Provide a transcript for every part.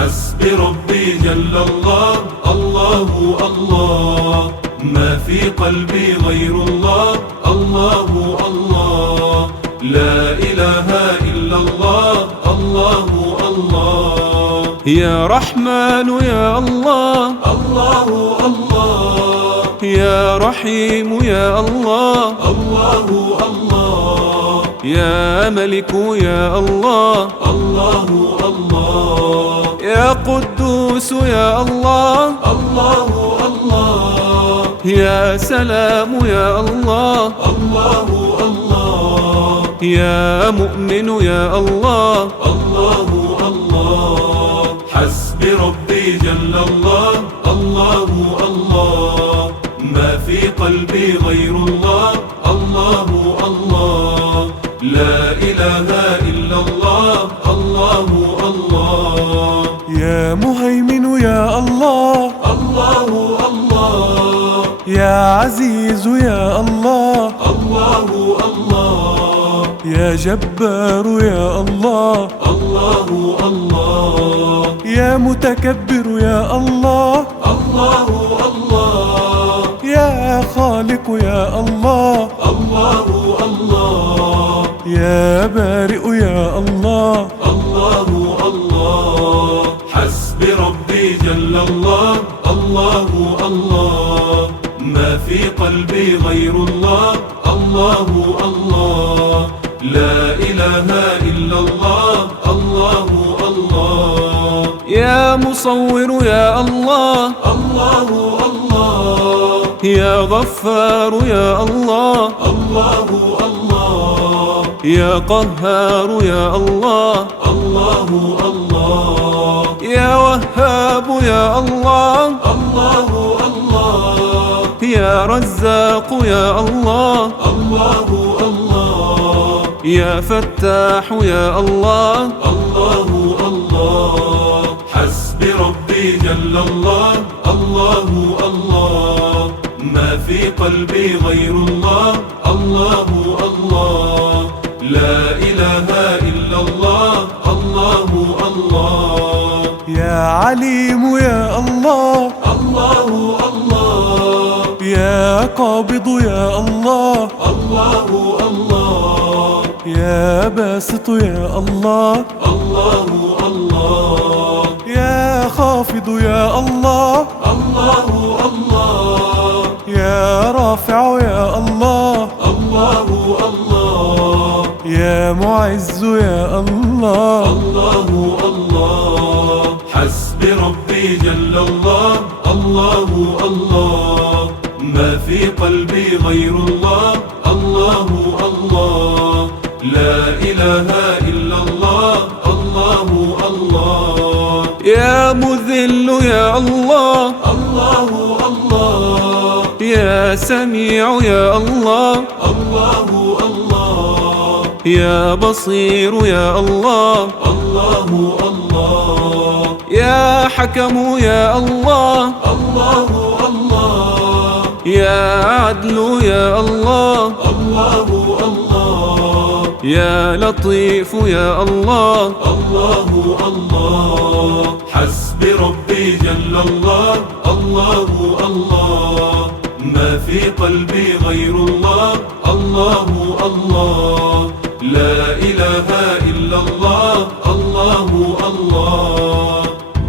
حسبي ربي جل الله، الله الله، ما في قلبي غير الله، الله الله، لا إله إلا الله، الله الله. يا رحمن يا الله، الله الله، يا رحيم يا الله، الله الله، يا ملك يا الله، الله الله، يا قدوس يا الله، الله الله، يا سلام يا الله، الله الله، يا مؤمن يا الله، الله الله. حسبي ربي جل الله، الله الله، ما في قلبي غير الله، الله الله، لا إله إلا الله، الله الله. يا مهيمن يا الله، الله الله، يا عزيز يا الله، الله الله، يا جبار يا الله، الله الله، يا متكبر يا الله، الله الله، يا خالق يا الله، الله الله، يا بارئ يا الله، الله الله. حسبي ربي جل الله، الله الله، ما في قلبي غير الله، الله الله، لا إله إلا الله، الله الله. يا مصور يا الله، الله الله، يا غفار يا الله، الله الله، يا قهار يا الله، الله الله، يا وهاب يا الله، الله الله، يا رزاق يا الله، الله الله، يا فتاح يا الله، الله الله. حسبي ربي جل الله، الله الله، ما في قلبي غير الله، الله الله، لا إله إلا الله، الله الله. يا عليم يا الله، الله الله، يا قابض يا الله، الله الله، يا باسط يا الله، الله الله، يا خافض يا الله، الله الله، يا رافع يا الله، الله الله، يا معز يا الله، الله الله. حسبي ربي جل الله، الله الله، ما في قلبي غير الله، الله الله، لا إله إلا الله، الله الله. يا مذل يا الله، الله الله، يا سميع يا الله، الله الله، يا بصير يا الله، الله الله، يا حكم يا الله، الله الله، يا عدل يا الله، الله الله، يا لطيف يا الله، الله الله. حسبي ربي جل الله، الله الله، ما في قلبي غير الله، الله الله، لا إله إلا الله، الله الله.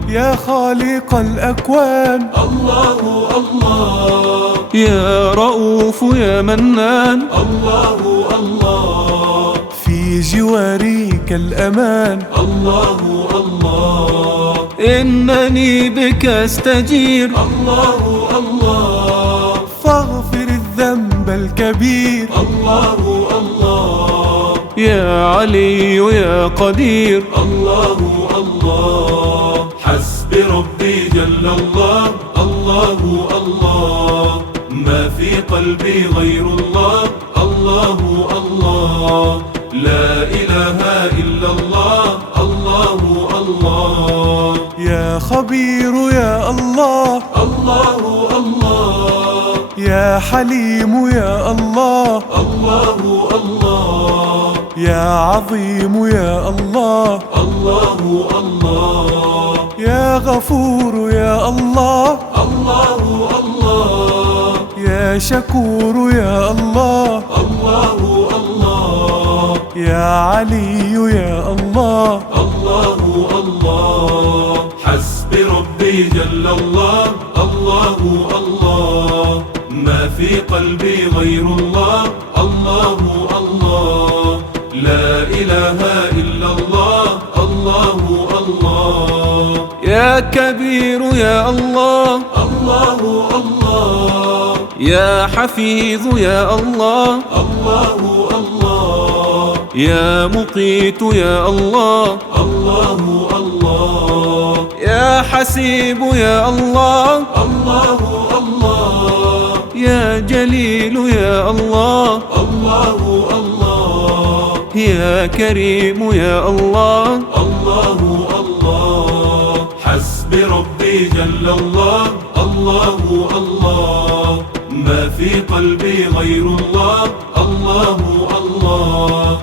يا خالق الأكوان، الله الله، يا رؤوف يا منان، الله الله، في جوارك الأمان، الله الله، إنني بك أستجير، الله الله، فاغفر الذنب الكبير، الله الله، يا علي يا قدير، الله الله. حسبي ربي جل الله، الله الله، ما في قلبي غير الله، الله الله، لا إله إلا الله، الله الله. يا خبير يا الله، الله الله، يا حليم يا الله، الله الله، يا عظيم يا الله، الله الله، يا غفور يا الله، الله الله، يا شكور يا الله، الله الله، يا علي يا الله، الله الله. حسبي ربي جل الله، الله الله، ما في قلبي غير الله، الله الله، لا إله إلا الله، الله الله. يا كبير يا الله، الله الله، يا حفيظ يا الله، الله الله، يا مقيت يا الله، الله الله، يا حسيب يا الله، الله الله، يا جليل يا الله، الله الله، يا كريم يا الله، الله الله. حسبي ربي جل الله، الله الله، ما في قلبي غير الله، الله الله،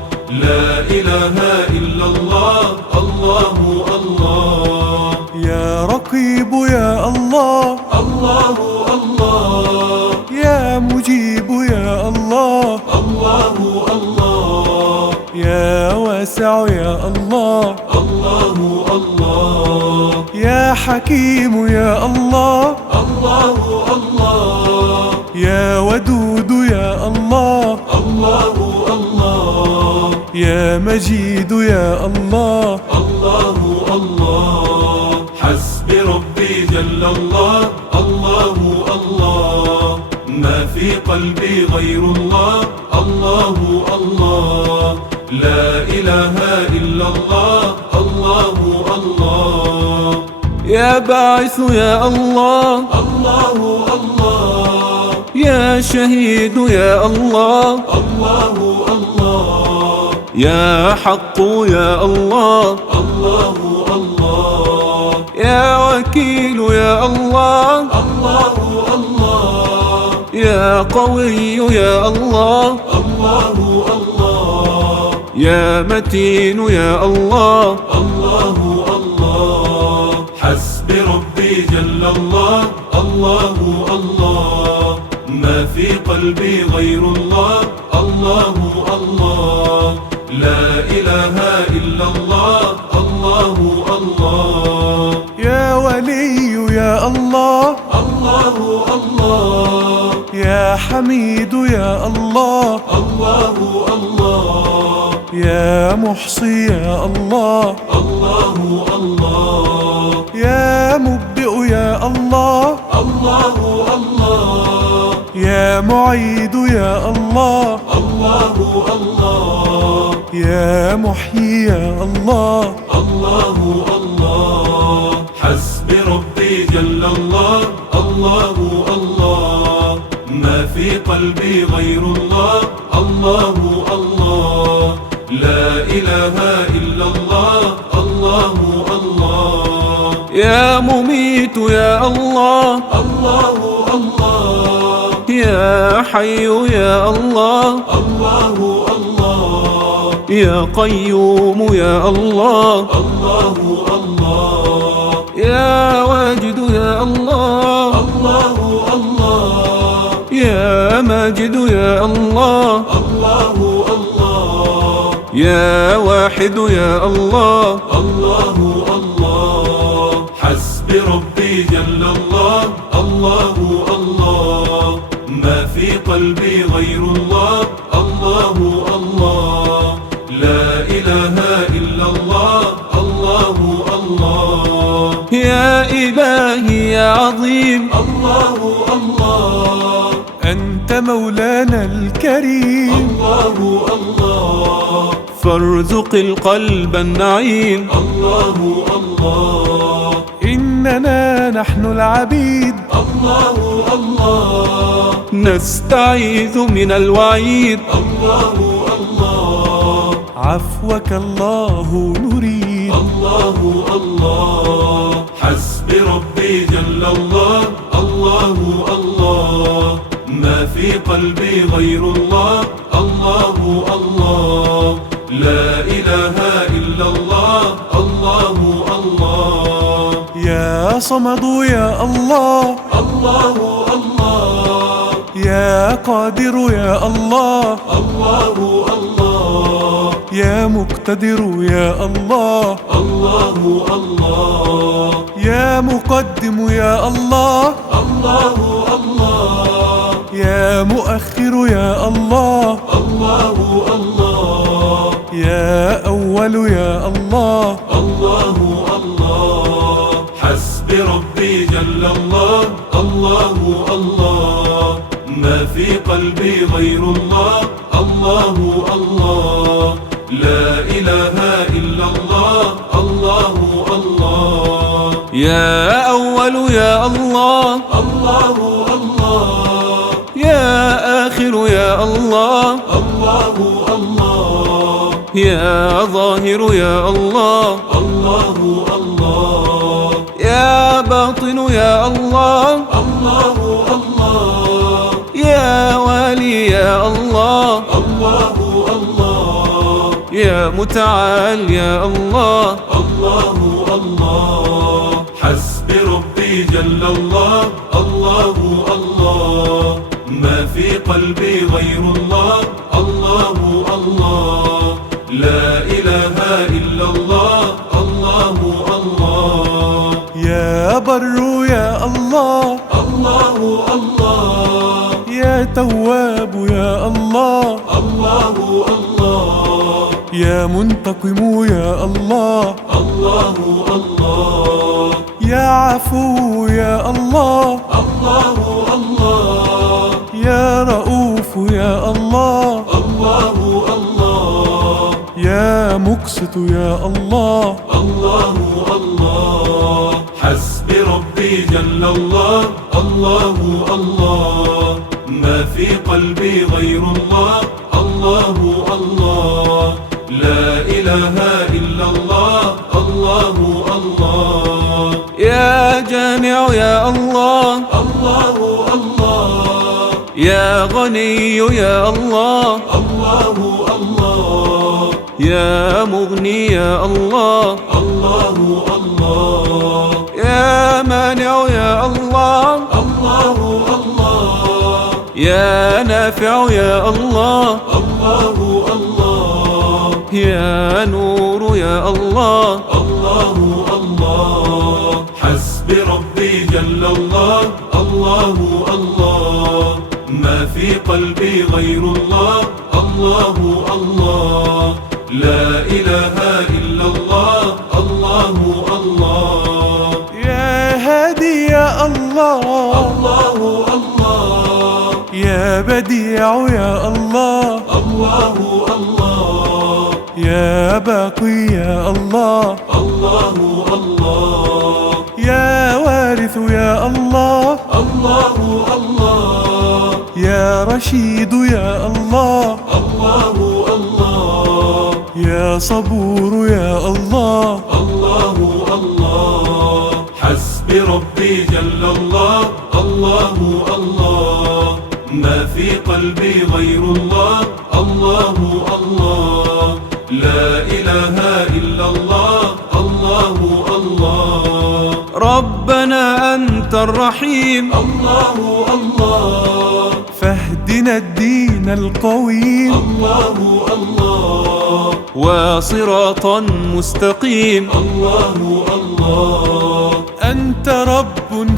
لا إله إلا الله، الله الله. يا رقيب يا الله، الله الله، يا مجيب يا الله، الله الله، يا واسع يا الله، الله الله، يا حكيم يا الله، الله الله، يا ودود يا الله، الله الله، يا مجيد يا الله، الله الله. حسبي ربي جل الله، الله الله، ما في قلبي غير الله، الله الله، لا إله إلا الله، الله الله. يا باعث يا الله، الله الله، يا شهيد يا الله، الله الله، يا حق يا الله، الله الله، يا وكيل يا الله، الله الله، يا قوي يا الله، الله الله، يا متين يا الله، الله الله. حسبي ربي جل الله، الله الله، ما في قلبي غير الله، الله الله، لا إله إلا الله، الله الله. يا ولي يا الله، الله الله، يا حميد يا الله، الله الله، يا محصي يا الله، الله الله، يا مبدئ يا الله، الله الله، يا معيد يا الله، الله الله، يا محيي يا الله، الله الله. حسبي ربي جل الله، الله الله، ما في قلبي غير الله، الله الله، لا إله إلا الله، الله الله. يا مميت يا الله، الله الله، يا حي يا الله، الله الله، يا قيوم يا الله، الله الله، يا واجد يا الله، الله الله، يا ماجد يا الله، الله الله، يا واحد يا الله، الله الله. حسبي ربي جل الله، الله الله، ما في قلبي غير الله، الله الله، لا إله إلا الله، الله الله. يا إلهي يا عظيم، الله الله، أنت مولانا الكريم، الله الله، فارزق القلب النعيم، الله الله، إننا نحن العبيد، الله الله، نستعيذ من الوعيد، الله الله، عفوك الله نريد، الله الله. حسبي ربي جل الله، الله الله، ما في قلبي غير الله، الله الله، لا إله إلا الله، الله الله. يا صمد يا الله الله الله يا قادر يا الله الله الله يا مقتدر يا الله الله الله يا مقدم يا الله الله الله يا مؤخر يا الله الله الله يا أول يا الله الله الله حسبي ربي جل الله الله الله ما في قلبي غير الله الله الله لا إله إلا الله الله الله يا أول يا الله الله الله يا آخر يا الله الله الله يا ظاهر يا الله الله الله يا باطن يا الله الله الله يا والي يا الله الله الله يا متعال يا الله الله الله حسبي ربي جل الله الله الله ما في قلبي غير الله الله الله لا إله إلا الله الله الله يا بر يا الله الله الله يا تواب يا الله الله الله يا منتقم يا الله الله الله يا عفو يا الله الله الله يا رؤوف يا الله الله الله يا مقسط يا الله الله الله حسبي ربي جل الله الله الله ما في قلبي غير الله الله الله لا إله إلا الله الله الله يا جامع يا الله الله الله يا غني يا الله الله الله يا مغني يا الله الله الله يا مانع يا الله الله الله يا نافع يا الله الله الله يا نور يا الله الله الله حسبي ربي جل الله الله الله ما في قلبي غير الله الله الله لا إله إلا الله الله الله يا هادي يا الله الله الله يا بديع يا الله الله الله يا باقي يا الله الله الله يا وارث يا الله الله الله يا رشيد يا الله الله الله يا صبور يا الله الله الله حسبي ربي جل الله الله الله ما في قلبي غير الله الله الله لا إله إلا الله الله الله ربنا أنت الرحيم الله الله فاهدنا الدين القويم الله الله وصراطا مستقيم الله الله أنت رب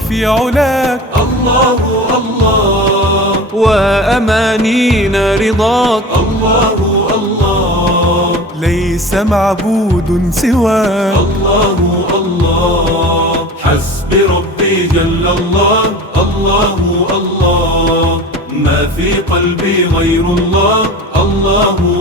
في علاك الله الله وأمانينا رضاك الله الله ليس معبود سواك الله الله حسبي ربي جل الله الله الله ما في قلبي غير الله الله